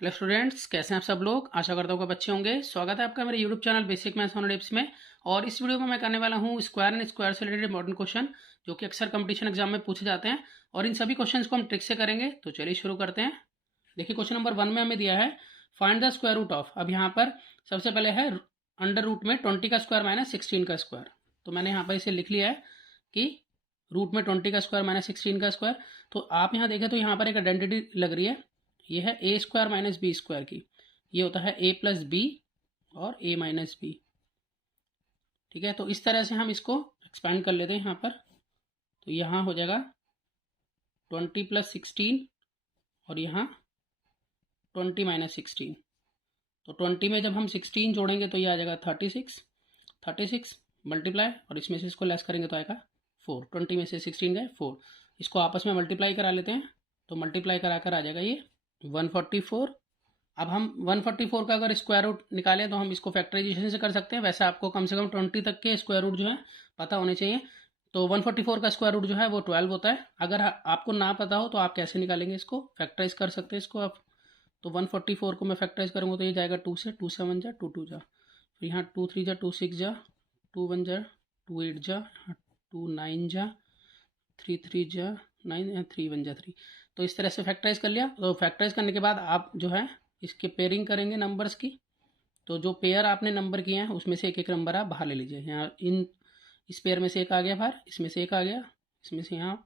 Hello students, कैसे हैं आप सब लोग। आशा करता हूँ कि आप अच्छे होंगे। स्वागत है आपका मेरे YouTube channel basic maths on tips में। और इस वीडियो में मैं करने वाला हूँ स्क्वायर एंड स्क्वायर से रिलेटेड इंपॉर्टेंट क्वेश्चन जो कि अक्सर कंपटीशन एग्जाम में पूछे जाते हैं। और इन सभी क्वेश्चंस को हम ट्रिक से करेंगे। तो चलिए शुरू करते हैं। देखिए क्वेश्चन नंबर 1 में हमें दिया है find the square root of. अब यहाँ पर सबसे पहले है अंडर रूट में 20 का स्क्वायर माइनस 16 का स्क्वायर। तो मैंने यहाँ पर इसे लिख लिया है कि रूट में 20 का स्क्वायर माइनस 16 का स्क्वायर। तो आप यहाँ देखें तो यहाँ पर एक आइडेंटिटी लग रही है। ये है ए स्क्वायर माइनस बी स्क्वायर की। ये होता है ए प्लस बी और ए माइनस बी। ठीक है, तो इस तरह से हम इसको एक्सपेंड कर लेते हैं यहाँ पर। तो यहाँ हो जाएगा 20 प्लस 16 और यहाँ 20 माइनस 16। तो 20 में जब हम 16 जोड़ेंगे तो ये आ जाएगा 36 मल्टीप्लाई और इसमें से इसको लेस करेंगे तो आएगा 4। 20 में से 16 गए 4। इसको आपस में मल्टीप्लाई करा लेते हैं। तो मल्टीप्लाई करा कर आ जाएगा ये 144। अब हम 144 का अगर स्क्वायर रूट निकालें तो हम इसको फैक्टराइजेशन से कर सकते हैं। वैसे आपको कम से कम 20 तक के स्क्वायर रूट जो है पता होने चाहिए। तो 144 का स्क्वायर रूट जो है वो 12 होता है। अगर आपको ना पता हो तो आप कैसे निकालेंगे, इसको फैक्टराइज कर सकते हैं इसको आप। तो 144 को मैं फैक्टराइज करूँगा तो ये जाएगा 2 से। 2 7 जा 2 2 जा, फिर यहाँ 2 3 जा 2 6 जा, 2 1 जा 2 8 जा, 2 9 जा 3 3 जा 9, 3 1 जा 3। तो इस तरह से फैक्टराइज कर लिया। तो फैक्टराइज करने के बाद आप जो है इसके पेयरिंग करेंगे नंबर्स की। तो जो पेयर आपने नंबर किए हैं उसमें से एक एक नंबर आप बाहर ले लीजिए। यहाँ इस पेयर में से एक आ गया बाहर, इसमें से एक आ गया, इसमें से यहाँ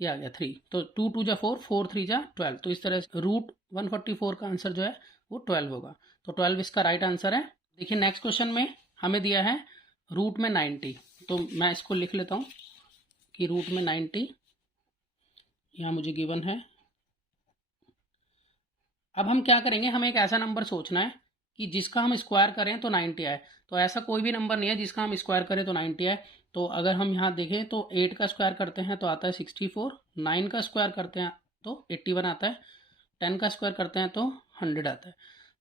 ये आ गया 3। तो 2 2 जा 4, 4 3 जा 12। तो इस तरह से रूट 144 का आंसर जो है वो 12 होगा। तो 12 इसका राइट आंसर है। देखिए नेक्स्ट क्वेश्चन में हमें दिया है रूट में 90। तो मैं इसको लिख लेता हूँ कि रूट में 90 यहाँ मुझे गिवन है। अब हम क्या करेंगे, हमें एक ऐसा नंबर सोचना है कि जिसका हम स्क्वायर करें तो 90 आए। तो ऐसा कोई भी नंबर नहीं है जिसका हम स्क्वायर करें तो 90 आए। तो अगर हम यहाँ देखें तो 8 का स्क्वायर करते हैं तो आता है 64, 9 का स्क्वायर करते हैं तो 81 आता है, 10 का स्क्वायर करते हैं तो 100 आता है।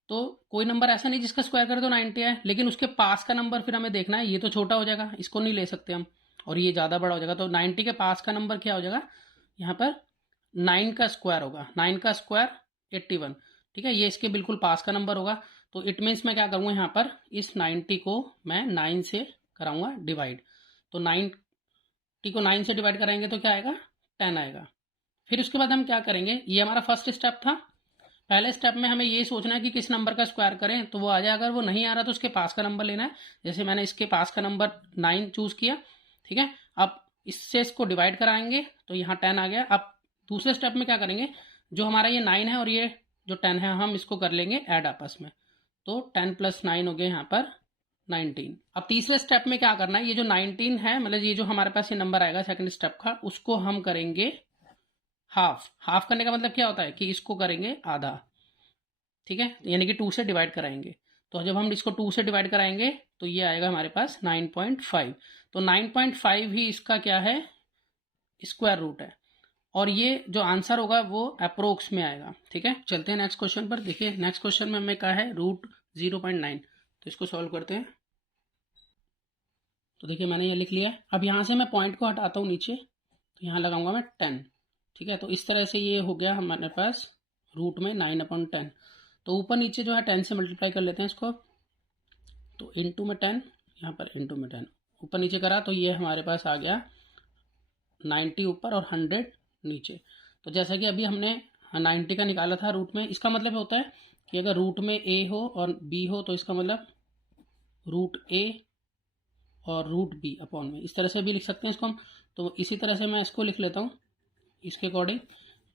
तो कोई नंबर ऐसा नहीं जिसका स्क्वायर करें तो 90 आए। लेकिन उसके पास का नंबर फिर हमें देखना है। ये तो छोटा हो जाएगा, इसको नहीं ले सकते हम, और ये ज़्यादा बड़ा हो जाएगा। तो 90 के पास का नंबर क्या हो जाएगा, यहाँ पर 9 का स्क्वायर होगा। 9 का स्क्वायर 81। ठीक है, ये इसके बिल्कुल पास का नंबर होगा। तो इट मीन्स मैं क्या करूँगा, यहाँ पर इस 90 को मैं 9 से कराऊंगा डिवाइड। तो 90 को 9 से डिवाइड कराएंगे तो क्या आएगा, 10 आएगा। फिर उसके बाद हम क्या करेंगे, ये हमारा फर्स्ट स्टेप था। पहले स्टेप में हमें ये सोचना है कि किस नंबर का स्क्वायर करें तो वो आ जाए। अगर वो नहीं आ रहा तो उसके पास का नंबर लेना है। जैसे मैंने इसके पास का नंबर 9 चूज किया। ठीक है, अब इससे इसको डिवाइड कराएंगे तो यहाँ 10 आ गया। अब दूसरे स्टेप में क्या करेंगे, जो हमारा ये 9 है और ये जो 10 है हम इसको कर लेंगे ऐड आपस में। तो 10 प्लस 9 हो गया यहाँ पर 19। अब तीसरे स्टेप में क्या करना है, ये जो 19 है मतलब ये जो हमारे पास ये नंबर आएगा सेकंड स्टेप का, उसको हम करेंगे हाफ। हाफ करने का मतलब क्या होता है कि इसको करेंगे आधा। ठीक है, यानी कि 2 से डिवाइड कराएंगे। तो जब हम इसको 2 से डिवाइड कराएंगे तो ये आएगा हमारे पास 9.5। तो 9.5 ही इसका क्या है, स्क्वायर रूट है। और ये जो आंसर होगा वो अप्रोक्स में आएगा। ठीक है, चलते हैं नेक्स्ट क्वेश्चन पर। देखिए नेक्स्ट क्वेश्चन में हमें कहा है रूट 0.9। तो इसको सॉल्व करते हैं। तो देखिए मैंने ये लिख लिया। अब यहाँ से मैं पॉइंट को हटाता हूँ नीचे, तो यहाँ लगाऊंगा मैं 10। ठीक है, तो इस तरह से ये हो गया हमारे पास रूट में 9/10। तो ऊपर नीचे जो है 10 से मल्टीप्लाई कर लेते हैं इसको। तो इंटू में 10, यहाँ पर इंटू में 10 ऊपर नीचे करा तो ये हमारे पास आ गया 90 ऊपर और 100 नीचे। तो जैसा कि अभी हमने 90 का निकाला था रूट में, इसका मतलब होता है कि अगर रूट में ए हो और बी हो तो इसका मतलब रूट ए और रूट बी अपॉन में, इस तरह से भी लिख सकते हैं इसको हम। तो इसी तरह से मैं इसको लिख लेता हूँ इसके अकॉर्डिंग।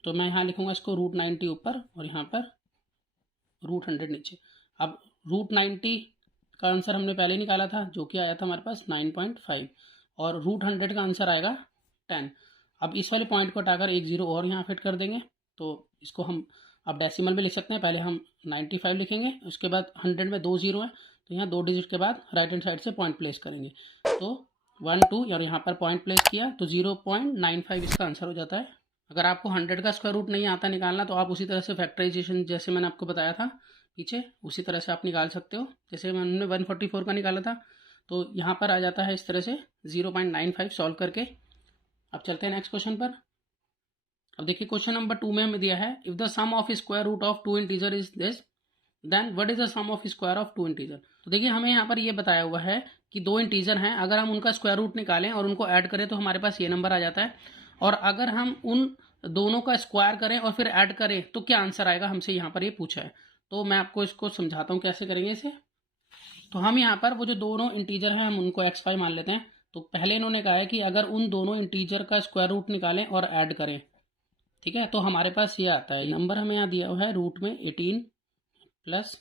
तो मैं यहाँ लिखूँगा इसको रूट 90 ऊपर और यहाँ पर रूट 100 नीचे। अब रूट 90 का आंसर हमने पहले निकाला था जो कि आया था हमारे पास 9.5 और रूट 100 का आंसर आएगा 10। अब इस वाले पॉइंट को हटाकर एक जीरो और यहाँ फिट कर देंगे। तो इसको हम अब डेसिमल में लिख सकते हैं। पहले हम 95 लिखेंगे, उसके बाद 100 में 2 जीरो है तो यहाँ 2 डिजिट के बाद राइट हैंड साइड से पॉइंट प्लेस करेंगे। तो 1 2 और यहाँ पर पॉइंट प्लेस किया तो 0.95 इसका आंसर हो जाता है। अगर आपको 100 का स्क्वायर रूट नहीं आता निकालना तो आप उसी तरह से फैक्टराइजेशन जैसे मैंने आपको बताया था पीछे, उसी तरह से आप निकाल सकते हो। जैसे मैंने 144 का निकाला था तो यहाँ पर आ जाता है इस तरह से 0.95 सॉल्व करके। अब चलते हैं नेक्स्ट क्वेश्चन पर। अब देखिए क्वेश्चन नंबर 2 में हमें दिया है if the sum of square root of 2 integer is this then what is the sum of square of 2 integer. तो देखिए हमें यहाँ पर ये बताया हुआ है कि 2 इंटीजर हैं, अगर हम उनका स्क्वायर रूट निकालें और उनको ऐड करें तो हमारे पास ये नंबर आ जाता है, और अगर हम उन दोनों का स्क्वायर करें और फिर ऐड करें तो क्या आंसर आएगा, हमसे यहाँ पर ये पूछा है। तो मैं आपको इसको समझाता हूँ कैसे करेंगे इसे। तो हम यहाँ पर वो जो दोनों इंटीजर हैं हम उनको x5 मान लेते हैं। तो पहले इन्होंने कहा है कि अगर उन दोनों इंटीजर का स्क्वायर रूट निकालें और ऐड करें, ठीक है, तो हमारे पास ये आता है, नंबर हमें यहाँ दिया हुआ है रूट में 18 प्लस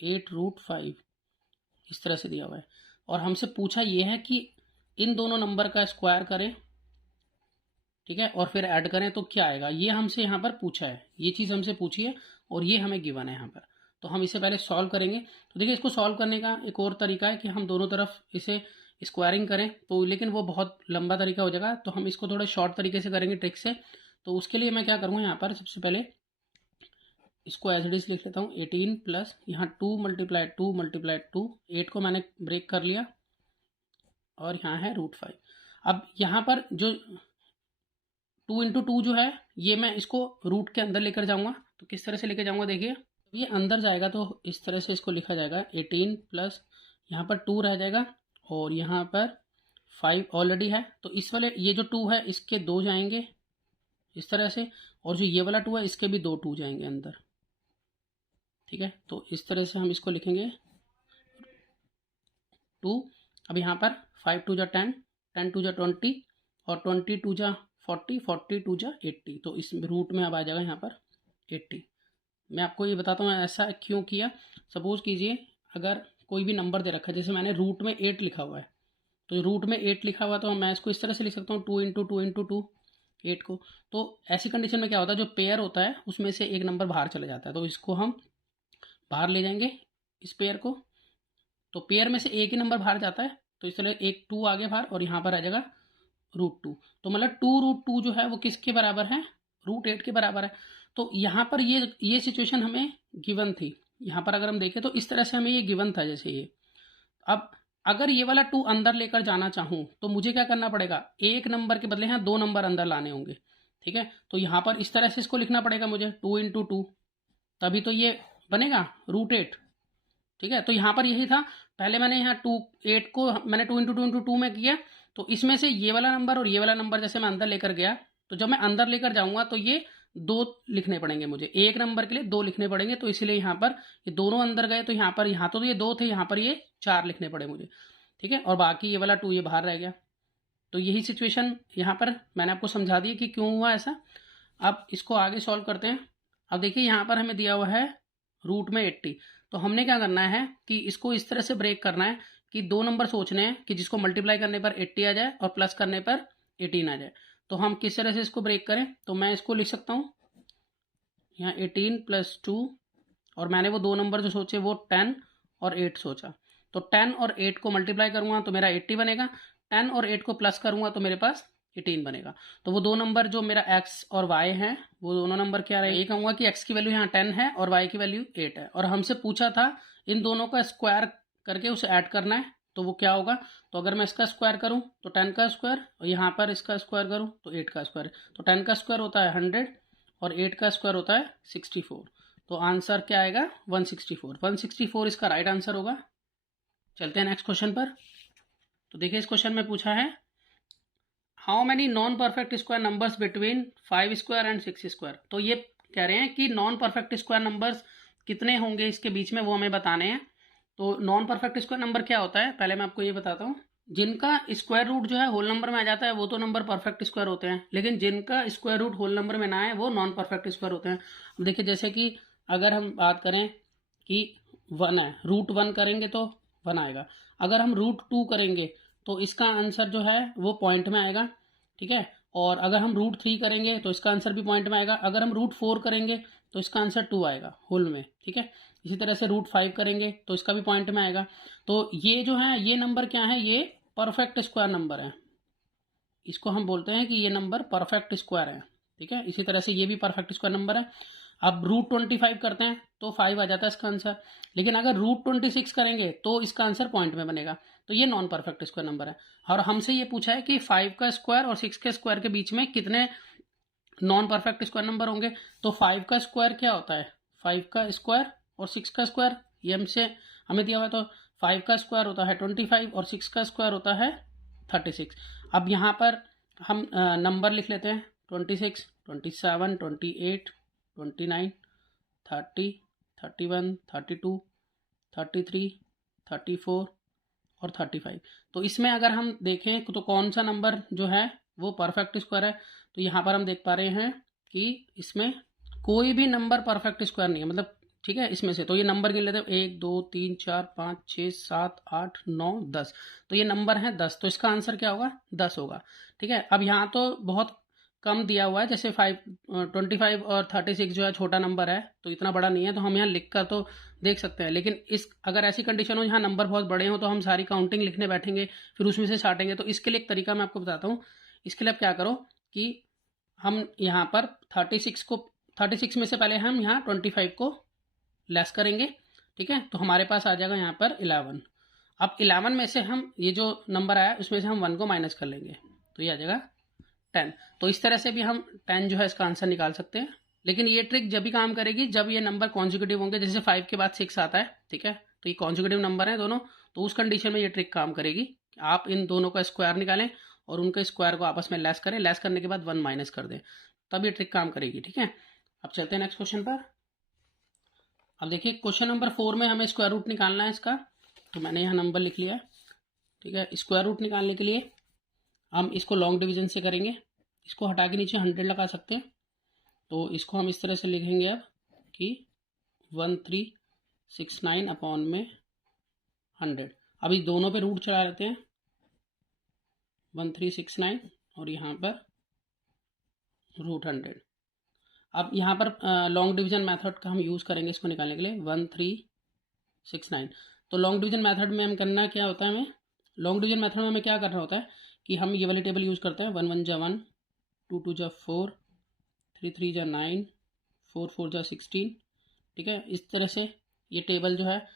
8√5, इस तरह से दिया हुआ है, और हमसे पूछा ये है कि इन दोनों नंबर का स्क्वायर करें, ठीक है, और फिर ऐड करें तो क्या आएगा, ये हमसे यहाँ पर पूछा है, ये चीज़ हमसे पूछी है और ये हमें गिवन है यहाँ पर। तो हम इसे पहले सॉल्व करेंगे। तो देखिए इसको सॉल्व करने का एक और तरीका है कि हम दोनों तरफ इसे स्क्वायरिंग करें, तो लेकिन वो बहुत लंबा तरीका हो जाएगा, तो हम इसको थोड़े शॉर्ट तरीके से करेंगे ट्रिक से। तो उसके लिए मैं क्या करूँगा, यहाँ पर सबसे पहले इसको एज इट इज लिख लेता हूँ 18 प्लस यहाँ 2 × 2 × 2, 8 को मैंने ब्रेक कर लिया और यहाँ है √5। अब यहाँ पर जो 2 × 2 जो है ये मैं इसको रूट के अंदर लेकर जाऊँगा। तो किस तरह से लेकर जाऊँगा, देखिए ये अंदर जाएगा तो इस तरह से इसको लिखा जाएगा 18 प्लस यहाँ पर 2 रह जाएगा और यहाँ पर 5 ऑलरेडी है, तो इस वाले ये जो 2 है इसके 2 जाएंगे इस तरह से, और जो ये वाला 2 है इसके भी 2 2 जाएंगे अंदर, ठीक है। तो इस तरह से हम इसको लिखेंगे 2। अब यहाँ पर 5 2 × 10, 10 2 × 20 और 20 2 × 40, 40 2 × 80, तो इस रूट में अब आ जाएगा यहाँ पर 80। मैं आपको ये बताता हूँ ऐसा क्यों किया। सपोज कीजिए अगर कोई भी नंबर दे रखा है, जैसे मैंने रूट में 8 लिखा हुआ है, तो रूट में 8 लिखा हुआ तो मैं इसको इस तरह से लिख सकता हूँ 2 × 2 × 2 8 को। तो ऐसी कंडीशन में क्या होता है, जो पेयर होता है उसमें से एक नंबर बाहर चला जाता है, तो इसको हम बाहर ले जाएंगे इस पेयर को। तो पेयर में से एक ही नंबर बाहर जाता है, तो इसलिए एक 2 आगे बाहर और यहाँ पर आ जाएगा √2। तो मतलब 2√2 जो है वो किसके बराबर है, √8 के बराबर है। तो यहाँ पर ये सिचुएशन हमें गिवन थी। यहाँ पर अगर हम देखें तो इस तरह से हमें ये गिवन था जैसे ये। अब अगर ये वाला 2 अंदर लेकर जाना चाहूँ तो मुझे क्या करना पड़ेगा, एक नंबर के बदले यहाँ 2 नंबर अंदर लाने होंगे, ठीक है। तो यहाँ पर इस तरह से इसको लिखना पड़ेगा मुझे 2 × 2, तभी तो ये बनेगा √8, ठीक है। तो यहाँ पर यही था, पहले मैंने यहाँ 8 को मैंने 2 × 2 × 2 में किया, तो इसमें से ये वाला नंबर और ये वाला नंबर जैसे मैं अंदर लेकर गया, तो जब मैं अंदर लेकर जाऊंगा तो ये 2 लिखने पड़ेंगे मुझे, एक नंबर के लिए 2 लिखने पड़ेंगे, तो इसलिए यहाँ पर ये दोनों अंदर गए, तो यहाँ तो ये 2 थे, यहाँ पर ये 4 लिखने पड़े मुझे, ठीक है। और बाकी ये वाला 2 ये बाहर रह गया। तो यही सिचुएशन यहाँ पर मैंने आपको समझा दी कि क्यों हुआ ऐसा। अब इसको आगे सॉल्व करते हैं। अब देखिए यहाँ पर हमें दिया हुआ है रूट में 80, तो हमने क्या करना है कि इसको इस तरह से ब्रेक करना है कि 2 नंबर सोचने हैं कि जिसको मल्टीप्लाई करने पर 80 आ जाए और प्लस करने पर 18 आ जाए। तो हम किस तरह से इसको ब्रेक करें, तो मैं इसको लिख सकता हूँ यहाँ 18 + 2, और मैंने वो 2 नंबर जो सोचे वो 10 और 8 सोचा, तो 10 और 8 को मल्टीप्लाई करूँगा तो मेरा 80 बनेगा, 10 और 8 को प्लस करूँगा तो मेरे पास 18 बनेगा। तो वो 2 नंबर जो मेरा x और y है वो दोनों नंबर क्या रहे, ये कहूँगा कि x की वैल्यू यहाँ 10 है और y की वैल्यू 8 है, और हमसे पूछा था इन दोनों का स्क्वायर करके उसे ऐड करना है, तो वो क्या होगा। तो अगर मैं इसका स्क्वायर करूँ तो 10 का स्क्वायर, और यहाँ पर इसका स्क्वायर करूँ तो 8 का स्क्वायर, तो 10 का स्क्वायर होता है 100 और 8 का स्क्वायर होता है 64। तो आंसर क्या आएगा 164 इसका राइट आंसर होगा। चलते हैं नेक्स्ट क्वेश्चन पर। तो देखिए इस क्वेश्चन में पूछा है how many non perfect square numbers between 5 square and 6 square. तो ये कह रहे हैं कि नॉन परफेक्ट स्क्वायर नंबर्स कितने होंगे इसके बीच में, वो हमें बताने हैं। तो नॉन परफेक्ट स्क्वायर नंबर क्या होता है, पहले मैं आपको ये बताता हूँ। जिनका स्क्वायर रूट जो है होल नंबर में आ जाता है वो तो नंबर परफेक्ट स्क्वायर होते हैं, लेकिन जिनका स्क्वायर रूट होल नंबर में ना आए वो नॉन परफेक्ट स्क्वायर होते हैं। अब देखिए जैसे कि अगर हम बात करें कि 1 है, √1 करेंगे तो 1 आएगा, अगर हम √2 करेंगे तो इसका आंसर जो है वो पॉइंट में आएगा, ठीक है। और अगर हम √3 करेंगे तो इसका आंसर भी पॉइंट में आएगा, अगर हम √4 करेंगे तो इसका आंसर 2 आएगा होल में, ठीक है। इसी तरह से √5 करेंगे तो इसका भी पॉइंट में आएगा। तो ये जो है ये नंबर क्या है, ये परफेक्ट स्क्वायर नंबर है, इसको हम बोलते हैं कि ये नंबर परफेक्ट स्क्वायर है, ठीक है। इसी तरह से ये भी परफेक्ट स्क्वायर नंबर है। अब √25 करते हैं तो 5 आ जाता है इसका आंसर, लेकिन अगर √26 करेंगे तो इसका आंसर पॉइंट में बनेगा, तो ये नॉन परफेक्ट स्क्वायर नंबर है। और हमसे ये पूछा है कि 5 का स्क्वायर और 6 के स्क्वायर के बीच में कितने नॉन परफेक्ट स्क्वायर नंबर होंगे। तो 5 का स्क्वायर क्या होता है, 5 का स्क्वायर और 6 का स्क्वायर, ये हमसे हमें दिया हुआ है। तो 5 का स्क्वायर होता है 25 और 6 का स्क्वायर होता है 36। अब यहाँ पर हम नंबर लिख लेते हैं 26, 27, 28, 29, 30, 31, 32, 33, 34 और 35। तो इसमें अगर हम देखें तो कौन सा नंबर जो है वो परफेक्ट स्क्वायर है। तो यहाँ पर हम देख पा रहे हैं कि इसमें कोई भी नंबर परफेक्ट स्क्वायर नहीं है, मतलब ठीक है। इसमें से तो ये नंबर गिन लेते हैं 1 2 3 4 5 6 7 8 9 10। तो ये नंबर है 10, तो इसका आंसर क्या होगा, 10 होगा। ठीक है। अब यहाँ तो बहुत कम दिया हुआ है, जैसे 25 और 36 जो है छोटा नंबर है, तो इतना बड़ा नहीं है, तो हम यहाँ लिख कर तो देख सकते हैं। लेकिन इस अगर ऐसी कंडीशन हो जहाँ नंबर बहुत बड़े हो, तो हम सारी काउंटिंग लिखने बैठेंगे, फिर उसमें से छाटेंगे। तो इसके लिए एक तरीका मैं आपको बताता हूँ। इसके लिए आप क्या करो कि हम यहाँ पर 36 में से पहले हम यहाँ 25 को लेस करेंगे। ठीक है। तो हमारे पास आ जाएगा यहाँ पर 11। अब 11 में से हम ये जो नंबर आया उसमें से हम 1 को माइनस कर लेंगे, तो ये आ जाएगा 10। तो इस तरह से भी हम 10 जो है इसका आंसर निकाल सकते हैं। लेकिन ये ट्रिक जब भी काम करेगी जब ये नंबर कॉन्जिक्यूटिव होंगे, जैसे 5 के बाद 6 आता है। ठीक है। तो ये कॉन्जिक्यूटिव नंबर है दोनों, तो उस कंडीशन में ये ट्रिक काम करेगी। आप इन दोनों का स्क्वायर निकालें और उनके स्क्वायर को आपस में लेस करें, लेस करने के बाद 1 माइनस कर दें, तब ये ट्रिक काम करेगी। ठीक है। अब चलते हैं नेक्स्ट क्वेश्चन पर। अब देखिए क्वेश्चन नंबर 4 में हमें स्क्वायर रूट निकालना है इसका। तो मैंने यहाँ नंबर लिख लिया है। ठीक है। स्क्वायर रूट निकालने के लिए हम इसको लॉन्ग डिवीजन से करेंगे। इसको हटा के नीचे 100 लगा सकते हैं। तो इसको हम इस तरह से लिखेंगे अब कि 1369 अपॉन में 100। अभी दोनों पे रूट चला लेते हैं, 1369 और यहाँ पर रूट 100। अब यहाँ पर लॉन्ग डिवीजन मेथड का हम यूज़ करेंगे इसको निकालने के लिए, 1369। तो लॉन्ग डिवीजन मेथड में हम करना क्या होता है, हमें लॉन्ग डिवीजन मेथड में हमें क्या करना होता है कि हम ये वाली टेबल यूज़ करते हैं। 1 1 जा 1, 2 2 जा 4, 3 3 जा 9, 4 4 जा 16। ठीक है। इस तरह से ये टेबल जो है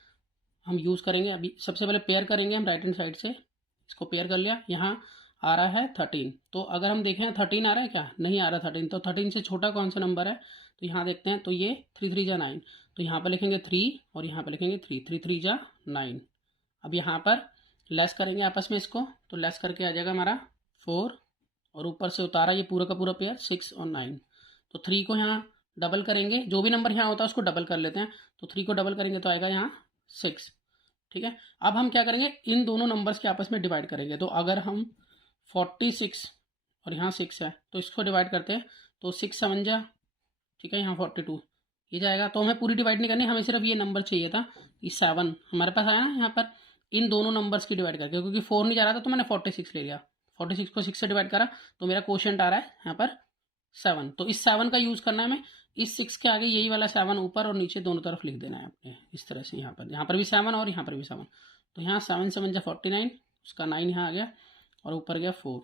हम यूज़ करेंगे। अभी सबसे पहले पेयर करेंगे हम राइट हैंड साइड से, इसको पेयर कर लिया। यहाँ आ रहा है 13। तो अगर हम देखें 13 आ रहा है क्या, नहीं आ रहा 13। तो 13 से छोटा कौन सा नंबर है, तो यहाँ देखते हैं। तो ये 3 3 जा 9, तो यहाँ पर लिखेंगे 3 और यहाँ पर लिखेंगे 3, 3 3 जा 9। अब यहाँ पर लेस करेंगे आपस में इसको, तो लेस करके आ जाएगा हमारा 4 और ऊपर से उतारा ये पूरा का पूरा पेयर 6 और 9। तो 3 को यहाँ डबल करेंगे, जो भी नंबर यहाँ होता है उसको डबल कर लेते हैं। तो 3 को डबल करेंगे तो आएगा यहाँ 6। ठीक है। अब हम क्या करेंगे, इन दोनों नंबर्स के आपस में डिवाइड करेंगे। तो अगर हम 46 और यहाँ 6 है तो इसको डिवाइड करते हैं, तो 6 7 जा, ठीक है, यहाँ 42 ये जाएगा। तो हमें पूरी डिवाइड नहीं करनी, हमें सिर्फ ये नंबर चाहिए था। ये 7 हमारे पास आया ना यहाँ पर, इन दोनों नंबर्स की डिवाइड करके, क्योंकि 4 नहीं जा रहा था तो मैंने 46 ले लिया। 46 को 6 से डिवाइड करा तो मेरा क्वोशिएंट आ रहा है यहाँ पर 7। तो इस 7 का यूज़ करना है हमें। इस 6 के आगे यही वाला 7 ऊपर और नीचे दोनों तरफ लिख देना है अपने, इस तरह से। यहाँ पर भी 7 और यहाँ पर भी 7। तो यहाँ 7 7 जा 49, उसका 9 यहाँ आ गया और ऊपर गया 4।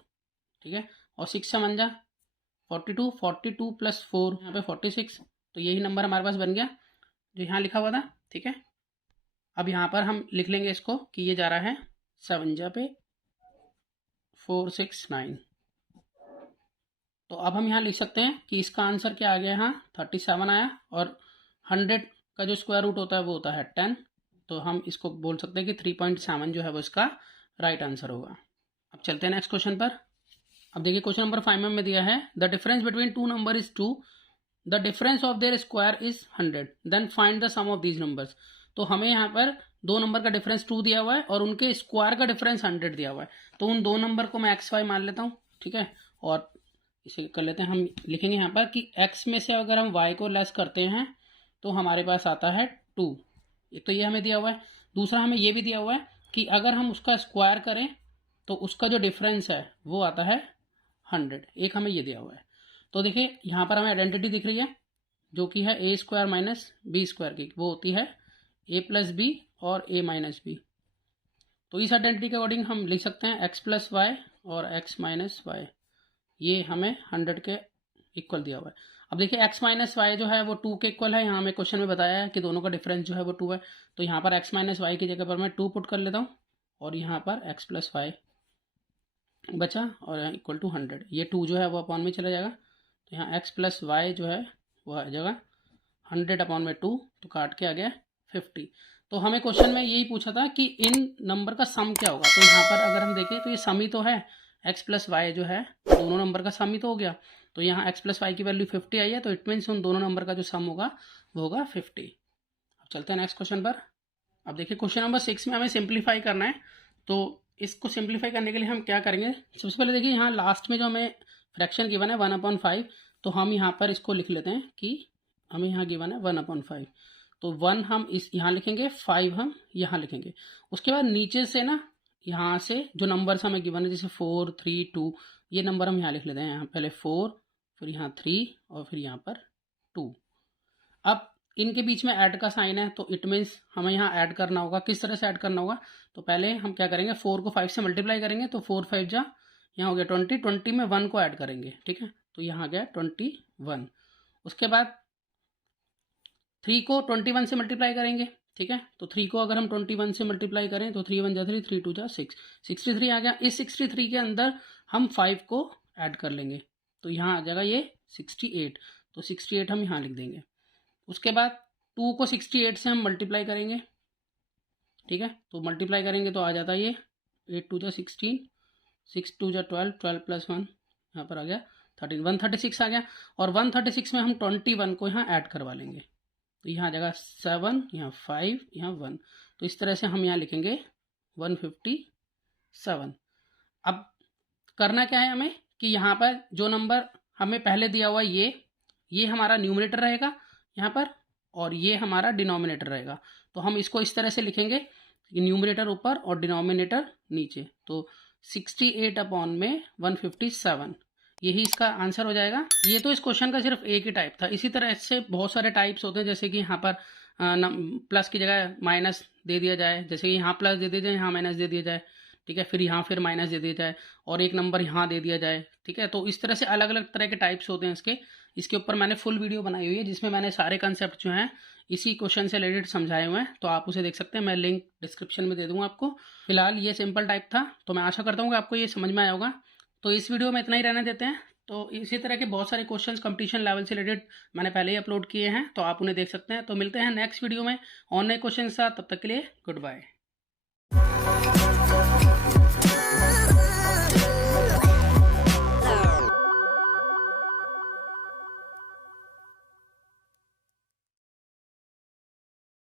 ठीक है। और 6 7 जा 42, 42 प्लस 4 यहाँ पे 46। तो यही नंबर हमारे पास बन गया जो यहाँ लिखा हुआ था। ठीक है। अब यहाँ पर हम लिख लेंगे इसको कि ये जा रहा है 7 जा पे 4 6 9। तो अब हम यहाँ लिख सकते हैं कि इसका आंसर क्या आ गया, यहाँ 37 आया और 100 का जो स्क्वायर रूट होता है वो होता है 10। तो हम इसको बोल सकते हैं कि 3.7 जो है वो इसका राइट आंसर होगा। अब चलते हैं नेक्स्ट क्वेश्चन पर। अब देखिए क्वेश्चन नंबर 5 में दिया है the difference between two number is 2, the difference of their square is 100, then find the sum of these numbers. तो हमें यहाँ पर दो नंबर का डिफरेंस 2 दिया हुआ है और उनके स्क्वायर का डिफरेंस 100 दिया हुआ है। तो उन दो नंबर को मैं XY मान लेता हूँ। ठीक है। और इसे कर लेते हैं, हम लिखेंगे यहाँ पर कि x में से अगर हम y को लेस करते हैं तो हमारे पास आता है 2। एक तो ये हमें दिया हुआ है, दूसरा हमें ये भी दिया हुआ है कि अगर हम उसका स्क्वायर करें तो उसका जो डिफरेंस है वो आता है 100। एक हमें ये दिया हुआ है। तो देखिए यहाँ पर हमें आइडेंटिटी दिख रही है जो कि है a square minus b square की, वो होती है a प्लस बी और a माइनस बी। तो इस आइडेंटिटी के अकॉर्डिंग हम लिख सकते हैं x प्लस वाई और x माइनस वाई, ये हमें 100 के इक्वल दिया हुआ है। अब देखिए x माइनस वाई जो है वो 2 के इक्वल है। यहाँ हमें क्वेश्चन में बताया है कि दोनों का डिफरेंस जो है वो 2 है। तो यहाँ पर x माइनस वाई की जगह पर मैं 2 पुट कर लेता हूँ और यहाँ पर x प्लस वाई बचा और इक्वल टू 100। ये 2 जो है वो अपॉन में चला जाएगा तो यहाँ एक्स प्लस वाई जो है वो आ जाएगा 100/2, तो काट के आ गया 50। तो हमें क्वेश्चन में यही पूछा था कि इन नंबर का सम क्या होगा। तो यहाँ पर अगर हम देखें तो ये सम ही तो है, एक्स प्लस वाई जो है दोनों नंबर का सम ही तो हो गया। तो यहाँ एक्स प्लस वाई की वैल्यू 50 आई है, तो इट मीन्स उन दोनों नंबर का जो सम होगा वो होगा 50। अब चलते हैं नेक्स्ट क्वेश्चन पर। अब देखिए क्वेश्चन नंबर 6 में हमें सिंप्लीफाई करना है। तो इसको सिंप्लीफाई करने के लिए हम क्या करेंगे, सबसे पहले देखिए यहाँ लास्ट में जो हमें फ्रैक्शन गिवन है 1/5, तो हम यहाँ पर इसको लिख लेते हैं कि हमें यहाँ गिवन है 1/5। तो 1 हम इस यहाँ लिखेंगे, 5 हम यहाँ लिखेंगे। उसके बाद नीचे से ना यहाँ से जो नंबर्स हमें गिवन है जैसे 4, 3, 2, ये नंबर हम यहाँ लिख लेते हैं। यहाँ पहले 4, फिर यहाँ 3 और फिर यहाँ पर 2। अब इनके बीच में ऐड का साइन है, तो इट मीन्स हमें यहाँ ऐड करना होगा। किस तरह से ऐड करना होगा, तो पहले हम क्या करेंगे, 4 को 5 से मल्टीप्लाई करेंगे, तो 4 5 जा यहाँ हो गया 20, 20 में 1 को ऐड करेंगे, ठीक है, तो यहाँ आ गया 21। उसके बाद 3 को 21 से मल्टीप्लाई करेंगे, ठीक है, तो 3 को अगर हम 21 से मल्टीप्लाई करें तो 3 1 जा 3, 3 2 जा 6, 63 आ गया। इस 63 के अंदर हम 5 को ऐड कर लेंगे, तो यहाँ आ जाएगा ये 68, तो 68 हम यहाँ लिख देंगे। उसके बाद 2 को 68 से हम मल्टीप्लाई करेंगे, ठीक है, तो मल्टीप्लाई करेंगे तो आ जाता है ये 8 2 जा 16, 6 2 जा 12, 12 प्लस 1 यहाँ पर आ गया 13, 136 आ गया। और 136 में हम 21 को यहाँ ऐड करवा लेंगे, तो यहाँ आ जाएगा 7, यहाँ 5, यहाँ 1, तो इस तरह से हम यहाँ लिखेंगे 157। अब करना क्या है हमें कि यहाँ पर जो नंबर हमें पहले दिया हुआ ये हमारा न्यूमरेटर रहेगा यहाँ पर, और ये हमारा डिनोमिनेटर रहेगा। तो हम इसको इस तरह से लिखेंगे कि न्यूमरेटर ऊपर और डिनोमिनेटर नीचे, तो 68/157 यही इसका आंसर हो जाएगा। ये तो इस क्वेश्चन का सिर्फ एक ही टाइप था। इसी तरह से बहुत सारे टाइप्स होते हैं, जैसे कि यहाँ पर प्लस की जगह माइनस दे दिया जाए, जैसे कि यहाँ प्लस दे दिया जाए, यहाँ माइनस दे दिया जाए, ठीक है, फिर यहाँ फिर माइनस दे दिया जाए और एक नंबर यहाँ दे दिया जाए, ठीक है। तो इस तरह से अलग अलग तरह के टाइप्स होते हैं इसके ऊपर मैंने फुल वीडियो बनाई हुई है जिसमें मैंने सारे कंसेप्ट जो हैं इसी क्वेश्चन से रिलेटेड समझाए हुए हैं, तो आप उसे देख सकते हैं। मैं लिंक डिस्क्रिप्शन में दे दूंगा आपको। फिलहाल ये सिंपल टाइप था, तो मैं आशा करता हूँ कि आपको ये समझ में आया होगा। तो इस वीडियो में इतना ही रहने देते हैं। तो इसी तरह के बहुत सारे क्वेश्चंस कंपटीशन लेवल से रिलेटेड मैंने पहले ही अपलोड किए हैं, तो आप उन्हें देख सकते हैं। तो मिलते हैं नेक्स्ट वीडियो में और नए क्वेश्चन के साथ, तब तक के लिए गुड बाय।